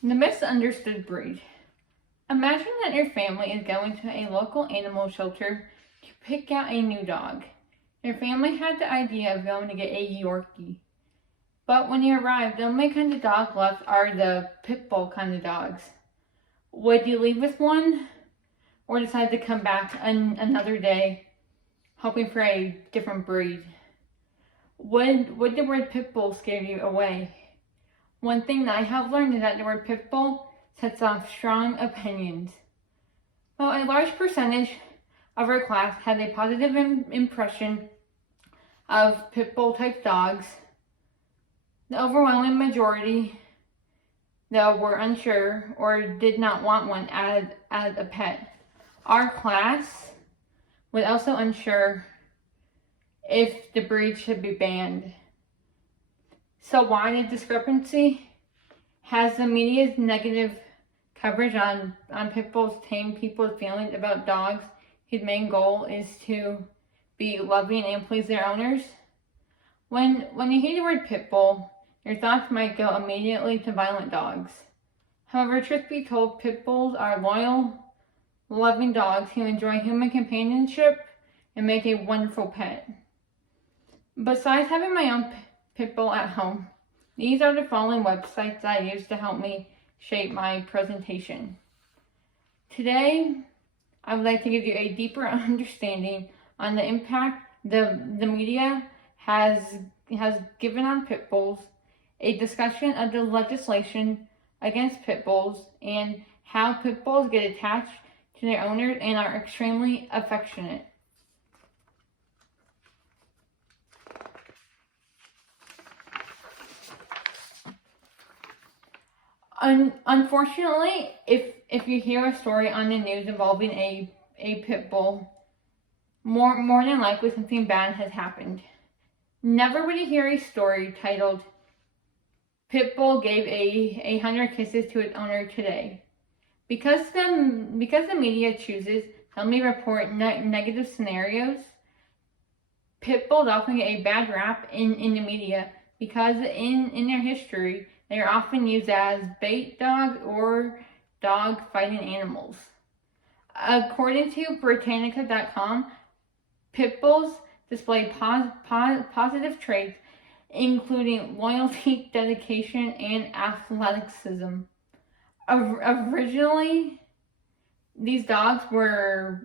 The misunderstood breed. Imagine that your family is going to a local animal shelter to pick out a new dog. Your family had the idea of going to get a Yorkie. But when you arrive, the only kind of dog left are the pit bull kind of dogs. Would you leave with one? Or decide to come back another day, hoping for a different breed? Would the word pit bull scare you away? One thing that I have learned is that the word pit bull sets off strong opinions. While a large percentage of our class had a positive impression of pit bull type dogs, the overwhelming majority, though, were unsure or did not want one as a pet. Our class was also unsure if the breed should be banned. So why the discrepancy? Has the media's negative coverage on pit bulls tamed people's feelings about dogs whose main goal is to be loving and please their owners? When you hear the word pit bull, your thoughts might go immediately to violent dogs. However, truth be told, pit bulls are loyal, loving dogs who enjoy human companionship and make a wonderful pet. Besides having my own pit bull at home, these are the following websites I use to help me shape my presentation. Today, I would like to give you a deeper understanding on the impact the media has given on pit bulls, a discussion of the legislation against pit bulls, and how pit bulls get attached to their owners and are extremely affectionate. Unfortunately, if you hear a story on the news involving a pit bull, more than likely something bad has happened. Never would you hear a story titled "Pit Bull gave a 100 kisses to its owner today." Because the media chooses to only report negative scenarios, pit bulls often get a bad rap in the media because in their history, they are often used as bait dogs or dog fighting animals. According to Britannica.com, pit bulls display positive traits including loyalty, dedication, and athleticism. Originally, these dogs were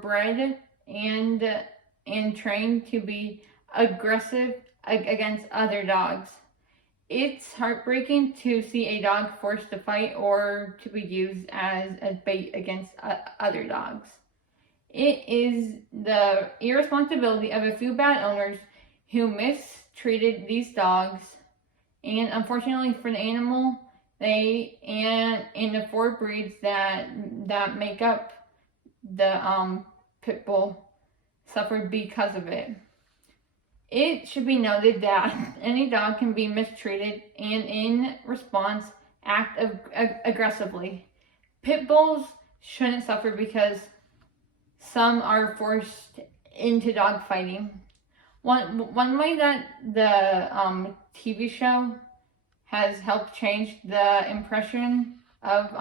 bred and trained to be aggressive against other dogs. It's heartbreaking to see a dog forced to fight or to be used as bait against other dogs. It is the irresponsibility of a few bad owners who mistreated these dogs, and unfortunately for the animal, they and the 4 breeds that make up the pit bull suffered because of it. It should be noted that any dog can be mistreated and in response act aggressively. Pit bulls shouldn't suffer because some are forced into dog fighting. One way that the TV show has helped change the impression of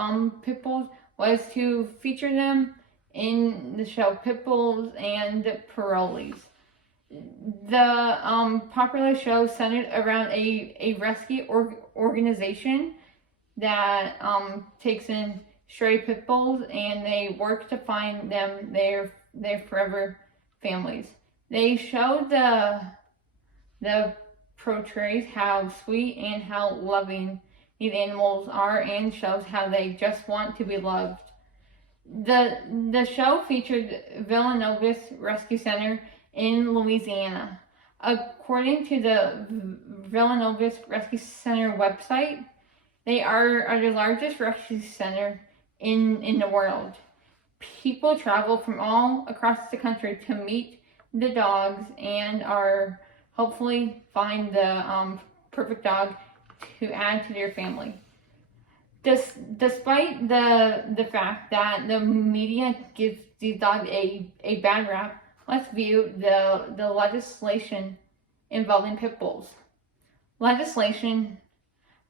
pit bulls was to feature them in the show Pit Bulls and Parolees. The popular show centered around a rescue organization that takes in stray pit bulls, and they work to find them their forever families. They show the portrays how sweet and how loving these animals are, and shows how they just want to be loved. The show featured Villanova's Rescue Center in Louisiana. According to the Villanova's Rescue Center website, they are the largest rescue center in the world. People travel from all across the country to meet the dogs and are hopefully find the perfect dog to add to their family. Despite the fact that the media gives these dogs a bad rap, let's view the legislation involving pit bulls. Legislation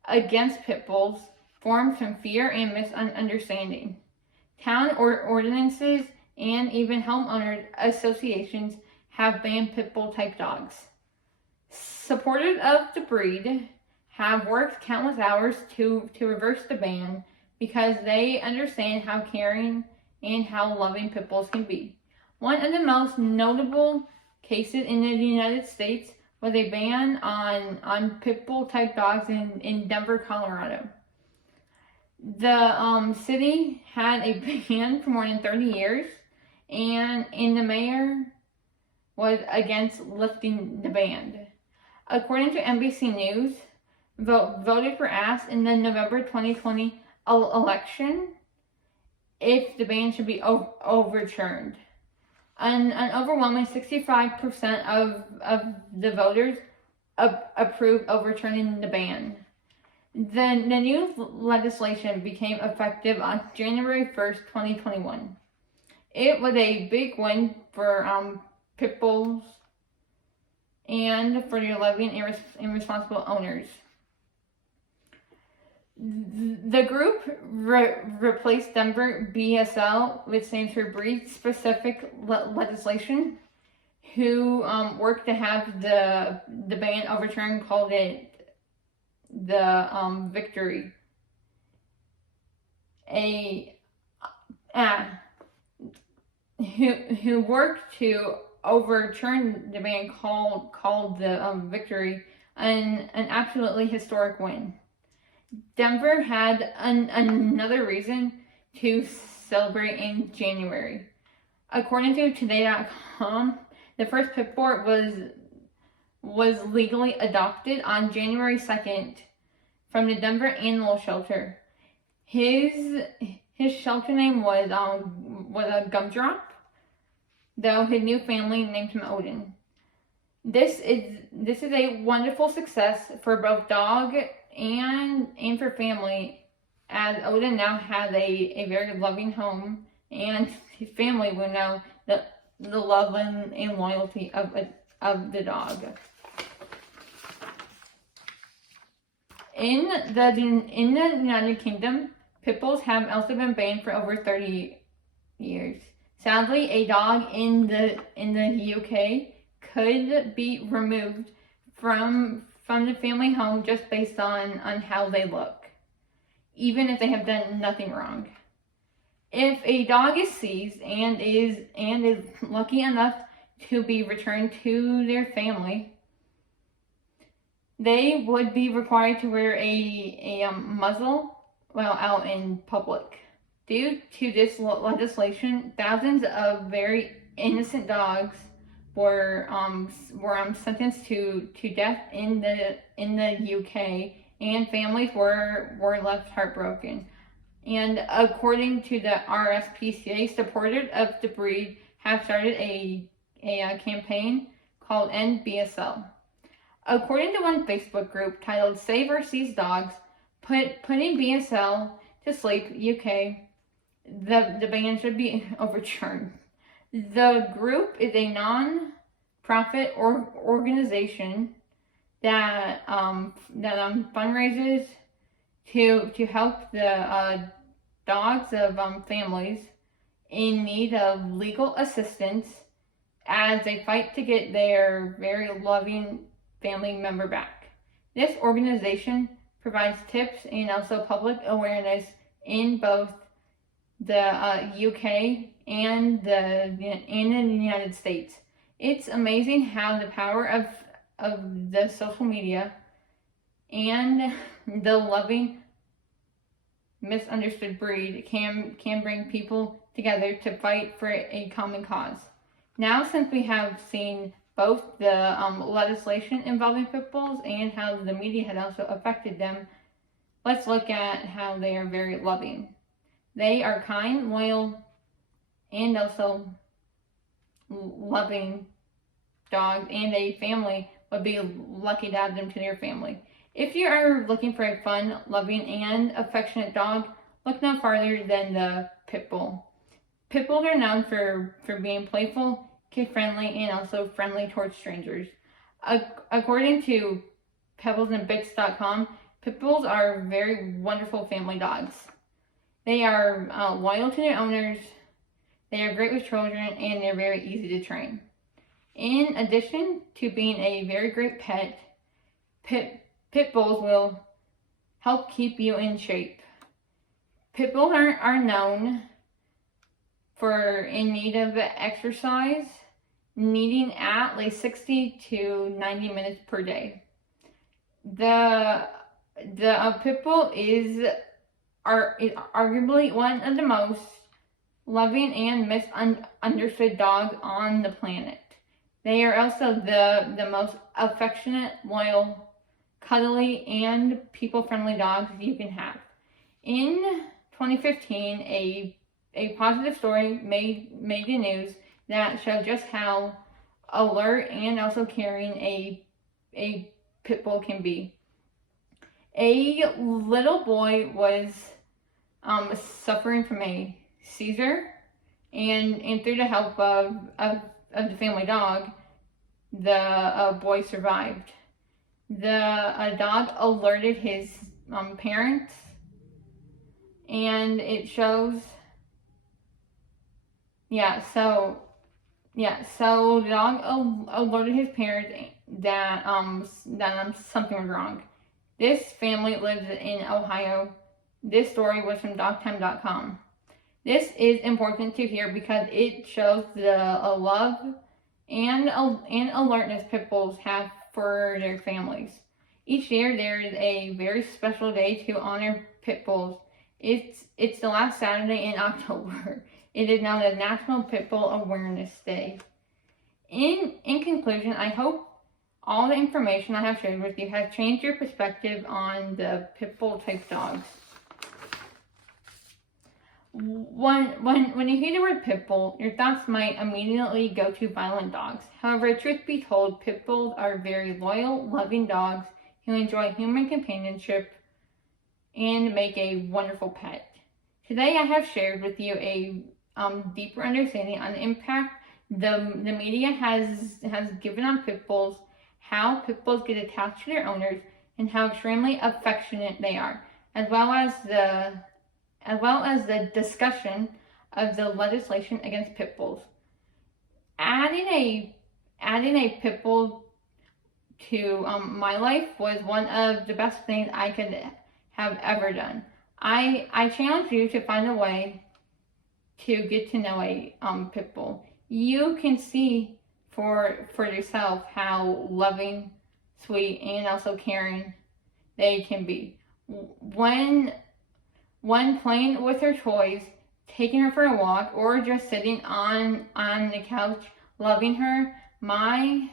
against pit bulls formed from fear and misunderstanding. Town ordinances and even homeowner associations have banned pit bull type dogs. Supporters of the breed have worked countless hours to reverse the ban because they understand how caring and how loving pit bulls can be. One of the most notable cases in the United States was a ban on pit bull type dogs in Denver, Colorado. The city had a ban for more than 30 years, and the mayor was against lifting the ban. According to NBC News, voters were asked in the November 2020 election if the ban should be overturned. An overwhelming 65% of the voters approved overturning the ban. The new legislation became effective on January 1st, 2021. It was a big win for pit bulls and for their loving and responsible owners. The group replaced Denver BSL, which stands for Breed Specific Legislation, who worked to have the ban overturned, called it the Victory. Who worked to overturn the ban called the Victory an absolutely historic win. Denver had another reason to celebrate in January. According to Today.com, the first pit bull was legally adopted on January 2nd from the Denver Animal Shelter. His shelter name was a Gumdrop, though his new family named him Odin. This is a wonderful success for both dog and for family, as Odin now has a very loving home, and his family will know the love and loyalty of the dog. In the United Kingdom, pit bulls have also been banned for over 30 years. Sadly, a dog in the UK could be removed from the family home just based on how they look, even if they have done nothing wrong. If a dog is seized and is lucky enough to be returned to their family, they would be required to wear a muzzle while out in public. Due to this legislation, thousands of very innocent dogs were sentenced to death in the UK, and families were left heartbroken. And according to the RSPCA, supporters of the breed have started a campaign called End BSL. According to one Facebook group titled Save or Seize Dogs, putting BSL to sleep UK, the ban should be overturned. The group is a non-profit organization that fundraises to help the dogs of families in need of legal assistance as they fight to get their very loving family member back. This organization provides tips and also public awareness in both the UK and the United States. It's amazing how the power of the social media and the loving, misunderstood breed can bring people together to fight for a common cause. Now, since we have seen both the legislation involving pit bulls and how the media had also affected them, let's look at how they are very loving. They are kind, loyal, and also loving dogs, and a family would be lucky to have them to their family. If you are looking for a fun, loving, and affectionate dog, look no farther than the pit bull. Pit bulls are known for being playful, kid-friendly, and also friendly towards strangers. According to pebblesandbits.com, Pit bulls are very wonderful family dogs. They are loyal to their owners, they are great with children, and they're very easy to train. In addition to being a very great pet, pit bulls will help keep you in shape. Pit bulls are known for in need of exercise, needing at least 60 to 90 minutes per day. The pit bull is arguably one of the most loving and misunderstood dogs on the planet. They are also the most affectionate, loyal, cuddly, and people-friendly dogs you can have. In 2015, a positive story made the news that showed just how alert and also caring a pit bull can be. A little boy was suffering from a seizure, and through the help of the family dog, the boy survived. The dog alerted his parents, and it shows. So the dog alerted his parents that something was wrong. This family lives in Ohio. This story was from dogtime.com. This is important to hear because it shows the love and alertness pit bulls have for their families. Each year there is a very special day to honor pit bulls. It's the last Saturday in October. It is now the National Pit Bull Awareness Day. In conclusion, I hope all the information I have shared with you has changed your perspective on the pit bull type dogs. When you hear the word pit bull, your thoughts might immediately go to violent dogs. However, truth be told, pit bulls are very loyal, loving dogs who enjoy human companionship and make a wonderful pet. Today I have shared with you a deeper understanding on the impact the media has given on pit bulls, how pit bulls get attached to their owners, and how extremely affectionate they are, as well as the discussion of the legislation against pit bulls. Adding a pit bull to my life was one of the best things I could have ever done. I challenge you to find a way to get to know a pit bull. You can see for yourself how loving, sweet, and also caring they can be. When playing with her toys, taking her for a walk, or just sitting on the couch loving her, my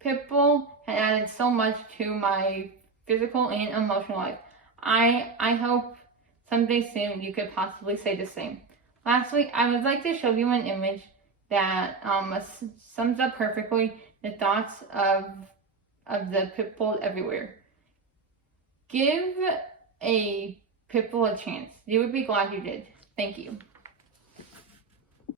pit bull had added so much to my physical and emotional life. I hope someday soon you could possibly say the same. Lastly, I would like to show you an image that sums up perfectly the thoughts of the pit bull everywhere. Give a pit bull a chance. You would be glad you did. Thank you.